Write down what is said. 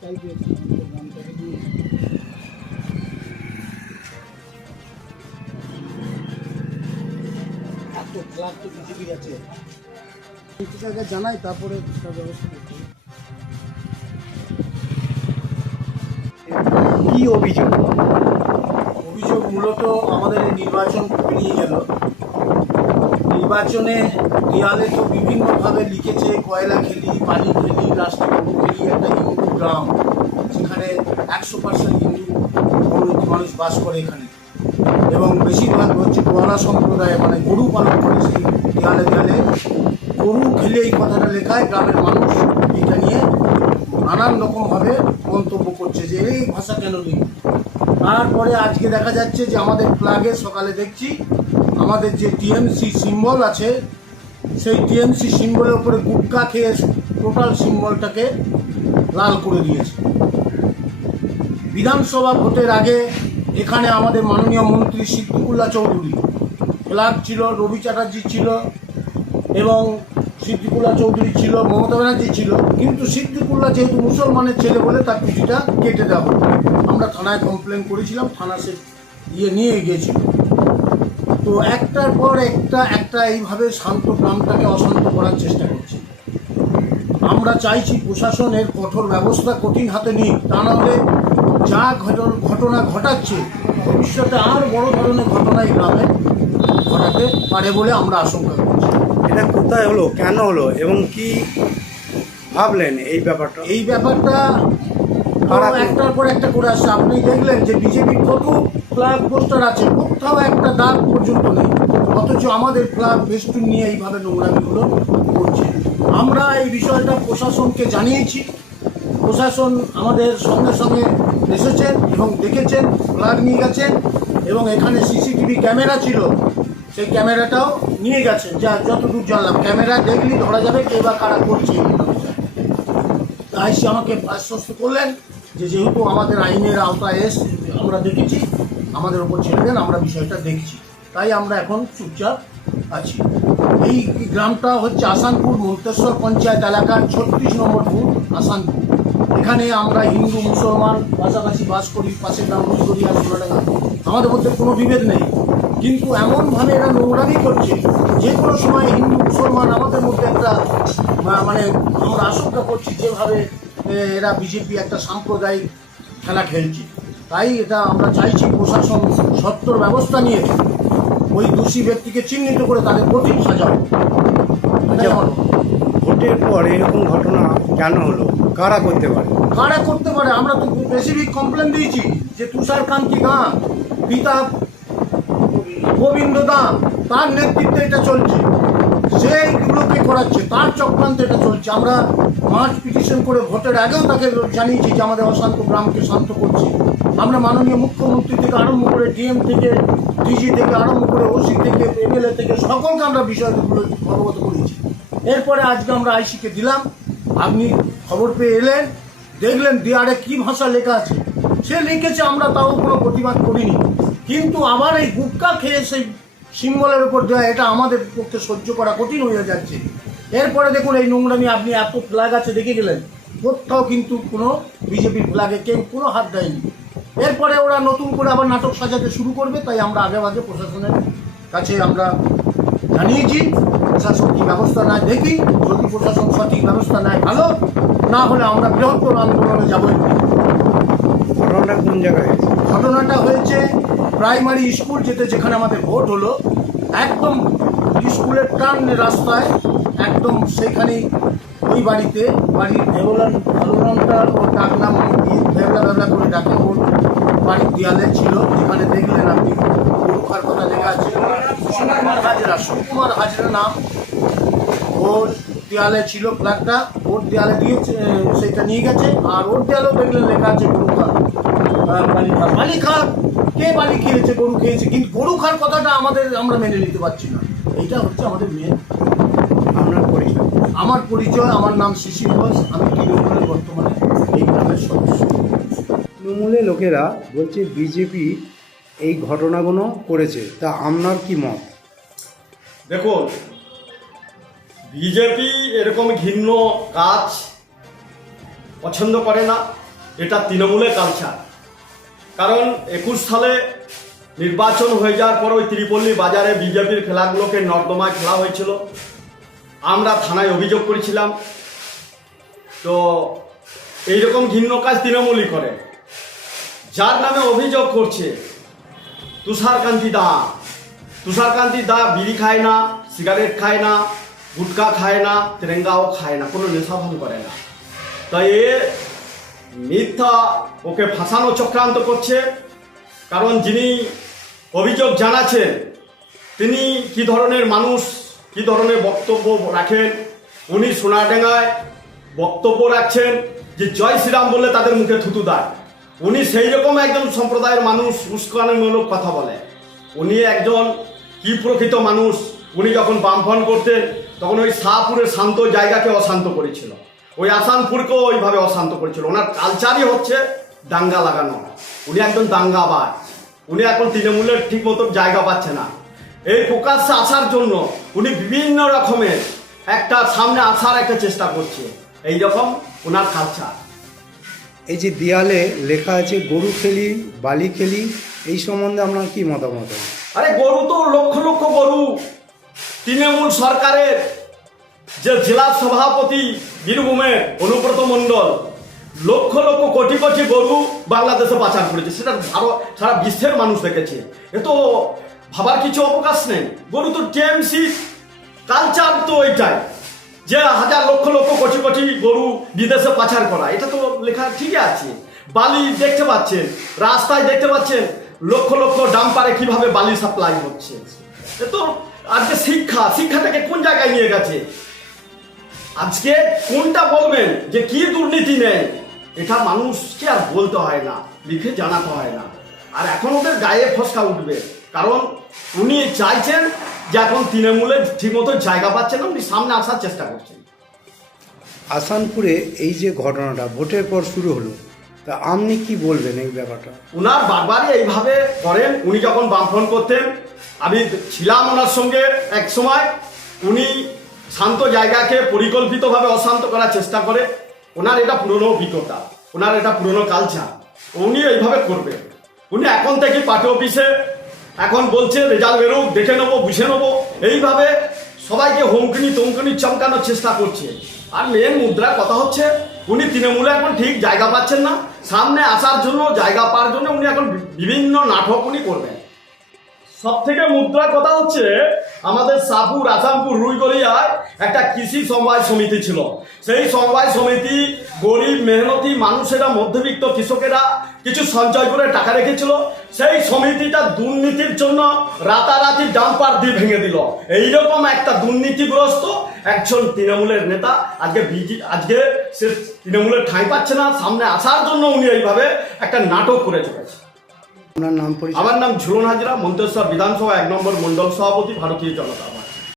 এত ফ্ল্যাগ তো বিজেপির আছে, জায়গায় জানাই তারপরে তার ব্যবস্থা করতে হবে। কি অভিযোগ? অভিযোগ মূলত আমাদের এই নির্বাচন পেরিয়ে গেল, নির্বাচনে দেয়ালে তো বিভিন্নভাবে লিখেছে কয়লা খেলি, পানি খেলি, রাষ্ট্রীয় খেলি, একটা হিন্দু গ্রাম, সেখানে 100% হিন্দু মানুষ বাস করে এখানে, এবং বেশিরভাগ হচ্ছে গোয়ালা সম্প্রদায়, মানে গরু পালন করে। সেই দেয়ালে দেয়ালে গরু খেলে এই কথাটা লেখায়, গ্রামের মানুষ এটা নিয়ে নানান রকমভাবে মন্তব্য করছে যে এই ভাষা কেন লিখবে। তারপরে আজকে দেখা যাচ্ছে যে আমাদের ফ্ল্যাগে সকালে দেখছি আমাদের যে টিএমসি সিম্বল আছে, সেই টিএমসি সিম্বলের উপরে গুটকা খেয়ে টোটাল সিম্বলটাকে লাল করে দিয়েছে। বিধানসভা ভোটের আগে এখানে আমাদের মাননীয় মন্ত্রী সিদ্দিকুল্লাহ চৌধুরী, ফ্ল্যাগ ছিল, রবি চ্যাটার্জি ছিল এবং সিদ্দিকুল্লাহ চৌধুরী ছিল, মমতা ব্যানার্জি ছিল, কিন্তু সিদ্দিকুল্লাহ যেহেতু মুসলমানের ছেলে বলে তার কিছুটা কেটে দেওয়া হলো। আমরা থানায় কমপ্লেন করেছিলাম, থানা সে নিয়ে গিয়েছিল। তো একটার পর একটা এইভাবে শান্ত গ্রামটাকে অশান্ত করার চেষ্টা করছে। আমরা চাইছি প্রশাসন এর কঠোর ব্যবস্থা কঠিন হাতে নিক, তা নাহলে যা ঘটনা ঘটাচ্ছে ভবিষ্যতে আর বড় ধরনের ঘটনা এই গ্রামে ঘটাতে পারে বলে আমরা আশঙ্কা করছি। এটা কোথায় হলো, কেন হলো এবং কি ভাবলেন এই ব্যাপারটা? এই ব্যাপারটা একটার পর একটা করে আসছে। আপনি দেখলেন যে বিজেপির কত ফ্ল্যাগ পোস্টার আছে, কোথাও একটা দাগ পর্যন্ত নেই, অথচ আমাদের ফ্ল্যাগ ফেস্টুন নিয়ে এইভাবে নোংরামিগুলো করছে। আমরা এই বিষয়টা প্রশাসনকে জানিয়েছি, প্রশাসন আমাদের সঙ্গে সঙ্গে এসেছেন এবং দেখেছেন, ফ্ল্যাগ নিয়ে গেছেন এবং এখানে সিসিটিভি ক্যামেরা ছিল, সেই ক্যামেরাটাও নিয়ে গেছেন। যা যতদূর জানলাম ক্যামেরা দেখলেই ধরা যাবে কে বা কারা করছে। তাই সে আমাকে আশ্বস্ত করলেন যে যেহেতু আমাদের আইনের আওতায় আমরা দেখেছি, আমাদের ওপর ছেড়ে দেন, আমরা বিষয়টা দেখছি। তাই আমরা এখন চুপচাপ আছি। এই গ্রামটা হচ্ছে আসানপুর মন্তেশ্বর পঞ্চায়েত এলাকার 36 নম্বর বুথ আসানপুর। এখানে আমরা হিন্দু মুসলমান পাশাপাশি বাস করি, পাশের গ্রাম বুঝগড়ি আর সোনাডাঙ্গা, আমাদের মধ্যে কোনো বিভেদ নেই। কিন্তু এমনভাবে এরা নোংরামি করছে, যে কোনো সময় হিন্দু মুসলমান আমাদের মধ্যে একটা মানে আমরা আশঙ্কা করছি যেভাবে এরা বিজেপি একটা সাম্প্রদায়িক খেলা খেলছে। তাই এটা আমরা চাইছি প্রশাসন সত্তর ব্যবস্থা নিয়ে ওই দোষী ব্যক্তিকে চিহ্নিত করে তাদের কঠিন সাজাও। ভোটের পর এরকম ঘটনা কেন হলো, কারা করতে পারে? কারা করতে পারে? আমরা তো স্পেসিফিক কমপ্লেন দিয়েছি যে তুষারকান্তি গাঁ, পিতা গোবিন্দ দা, তার নেতৃত্বে এটা চলছে, সেইগুলোকে করাচ্ছে, তার চক্রান্তে এটা চলছে। আমরা মার্চ পিটিশন করে ভোটের আগেও তাকে জানিয়েছি যে আমাদের অশান্ত গ্রামকে শান্ত করছি। আমরা মাননীয় মুখ্যমন্ত্রী থেকে আরম্ভ করে ডিএম থেকে ডিজি থেকে আরম্ভ করে ওসি থেকে এমএলএ থেকে সকলকে আমরা বিষয়গুলো অবগত করেছি। এরপরে আজকে আমরা আইসিকে দিলাম, আপনি খবর পেয়ে এলেন, দেখলেন দেয়ালে কী ভাষা লেখা আছে, সে লিখেছে, আমরা তাও কোনো প্রতিবাদ করিনি। কিন্তু আবার এই গুটকা খেয়ে সেই সিম্বলের উপর দেওয়া, এটা আমাদের পক্ষে সহ্য করা কঠিন হয়ে যাচ্ছে। এরপরে দেখুন এই নোংরামি, আপনি এত ফ্ল্যাগ আছে দেখে গেলেন, কোথাও কিন্তু কোনো বিজেপির ফ্ল্যাগে কেউ কোনো হাত দেয়নি। এরপরে ওরা নতুন করে আবার নাটক সাজাতে শুরু করবে। তাই আমরা আগে প্রশাসনের কাছে আমরা জানিয়েছি, প্রশাসন কী ব্যবস্থা নেয় দেখি, যদি প্রশাসন সঠিক ব্যবস্থা নেয় ভালো, না হলে আমরা বৃহত্তর আন্দোলনে যাবই। ঘটনাটা কোন জায়গায়? ঘটনাটা হয়েছে প্রাইমারি স্কুল যেখানে আমাদের ভোট হলো, একদম স্কুলের টার্ন রাস্তায়, একদম সেখানেই ওই বাড়িতে, বাড়ির ভেবলানটা ওর ডাক নাম ভেবলা করে ডাকে, ওর বাড়ির দেয়ালে ছিল, যেখানে দেখলেন আপনি গরুখার কথা লেখা আছে, সুকুমার হাজরা নাম, ওর দেয়ালে ছিল ফ্ল্যাগটা, ওর দেয়ালে দিয়েছে, সেটা নিয়ে গেছে। আর ওর দেয়ালেও দেখলেন লেখা আছে গরুখার, বালি খা, কে বালি খেয়েছে, গরু খেয়েছে, কিন্তু গরু খার কথাটা আমরা মেনে নিতে পারছি না। এইটা হচ্ছে আমাদের মেন। আমার পরিচয়, আমার নাম শিশির ঘোষ, আমি তৃণমূলের বর্তমানে এই গ্রামের সদস্য। তৃণমূলের লোকেরা বলছে বিজেপি এই ঘটনাগুলো করেছে, তা আপনার কি মত? দেখুন, বিজেপি এরকম ঘৃণ্য কাজ পছন্দ করে না, এটা তৃণমূলের কালচার। কারণ 21 সালে নির্বাচন হয়ে যাওয়ার পর ওই ত্রিপল্লী বাজারে বিজেপির খেলাগুলোকে নর্দমায় খেলা হয়েছিল। আমরা থানায় অভিযোগ করেছিলাম। তো এইরকম ঘৃণ্য কাজ তৃণমূলই করে। যার নামে অভিযোগ করছে তুষারকান্তি দা বিড়ি খায় না, সিগারেট খায় না, গুটকা খায় না, তেরেঙ্গাও খায় না, কোনো নেশাভান করে না। তাই এ মিথ্যা ওকে ফাঁসানো চক্রান্ত করছে। কারণ যিনি অভিযোগ জানাচ্ছেন তিনি কি ধরনের মানুষ, কি ধরনের বক্তব্য রাখেন। উনি সোনাডাঙ্গায় বক্তব্য রাখছেন যে জয় শ্রীরাম বললে তাদের মুখে থুতু দেয়। উনি সেই রকম একজন সম্প্রদায়ের মানুষ, উস্কানিমূলক কথা বলে। উনি একজন কি প্রকৃত মানুষ। উনি যখন বামফ্রন্ট করতেন তখন ওই শাহপুরের শান্ত জায়গাকে অশান্ত করেছিল, ওই আসানপুরকেও ওইভাবে অশান্ত করেছিল। ওনার কালচারই হচ্ছে দাঙ্গা লাগানো। উনি একজন দাঙ্গাবাজ। উনি এখন তৃণমূলের ঠিক মতো জায়গা পাচ্ছে না। এই প্রকাশ্যে আসার জন্য উনি বিভিন্ন রকমের একটা সামনে আসার একটা চেষ্টা করছে। এইরকম ওনার কালচার। এই যে দেয়ালে লেখা আছে গরু খেলি, বালি খেলি, এই সম্বন্ধে আপনার কি মতামত? আরে গরু তো লক্ষ লক্ষ গরু। তৃণমূল সরকারের যে জেলা সভাপতি বীরভূমের অনুব্রত মণ্ডল লক্ষ লক্ষ কোটি কোটি গরু বাংলাদেশে পাচার করেছে। সেটা ভারত সারা বিশ্বের মানুষ দেখেছে। এ তো ভাবার কিছু অবকাশ নেই। গরু তো টিএমসি কালচার তো এইটাই, যে হাজার লক্ষ লক্ষ কোটি কোটি গরু বিদেশে পাচার করা। এটা তো লেখা ঠিকই আছে। বালি দেখতে পাচ্ছেন, রাস্তায় দেখতে পাচ্ছেন লক্ষ লক্ষ ডাম্পারে কিভাবে বালি সাপ্লাই হচ্ছে। এ তো আজকে শিক্ষাটাকে কোন জায়গায় নিয়ে গেছে। আজকে কোনটা বলবেন যে কি দুর্নীতি নেই, এটা মানুষকে আর বলতে হয় না, লিখে জানাতে হয় না। আর এখন ওদের গায়ে ফসকা উঠবে। কারণ উনি চাইছেন যে এখন তৃণমূলে ঠিকমতো জায়গা পাচ্ছেন না, উনি সামনে আসার চেষ্টা করছেন। আসানপুরে এই যে ঘটনাটা ভোটের পর শুরু হলো, তা আপনি কি বলবেন এই ব্যাপারটা? উনার বারবারই এইভাবে করেন। উনি যখন বামফ্রন্ট করতেন আমি ছিলাম ওনার সঙ্গে এক সময়। উনি শান্ত জায়গাকে পরিকল্পিতভাবে অশান্ত করার চেষ্টা করে। ওনার এটা পুরনো অভিজ্ঞতা, ওনার এটা পুরনো কালচার। উনি এইভাবে করবে। উনি এখন থেকে পার্টি অফিসে এখন বলছে রেজাল্ট বেরোক, দেখে নেবো, বুঝে নেবো, এইভাবে সবাইকে হুমকিনি তমকিনি চমকানোর চেষ্টা করছে। আর মেন মুদ্রার কথা হচ্ছে উনি তৃণমূলে এখন ঠিক জায়গা পাচ্ছেন না। সামনে আসার জন্য, জায়গা পাওয়ার জন্য উনি এখন বিভিন্ন নাটক উনি করবেন। সব থেকে মুদ্রার কথা হচ্ছে আমাদের শাহপুর, আসামপুর, রুইগলিয়ায় একটা কৃষি সমবায় সমিতি ছিল। সেই সমবায় সমিতি গরিব মেহনতি মানুষেরা, মধ্যবিত্ত কৃষকেরা কিছু সঞ্চয় করে টাকা রেখেছিল। সেই সমিতিটা দুর্নীতির জন্য রাতারাতি ডাম্পার দিয়ে ভেঙে দিল। এইরকম একটা দুর্নীতিগ্রস্ত একজন তৃণমূলের নেতা আজকে সে তৃণমূলের ঠাঁই পাচ্ছে না। সামনে আসার জন্য উনি এইভাবে একটা নাটক করে চলেছে। আপনার নাম পরিচয়? আমার নাম ঝুলন হাজরা, মন্তেশ্বর বিধানসভা 1 নম্বর মন্ডল সভাপতি, ভারতীয় জনতা।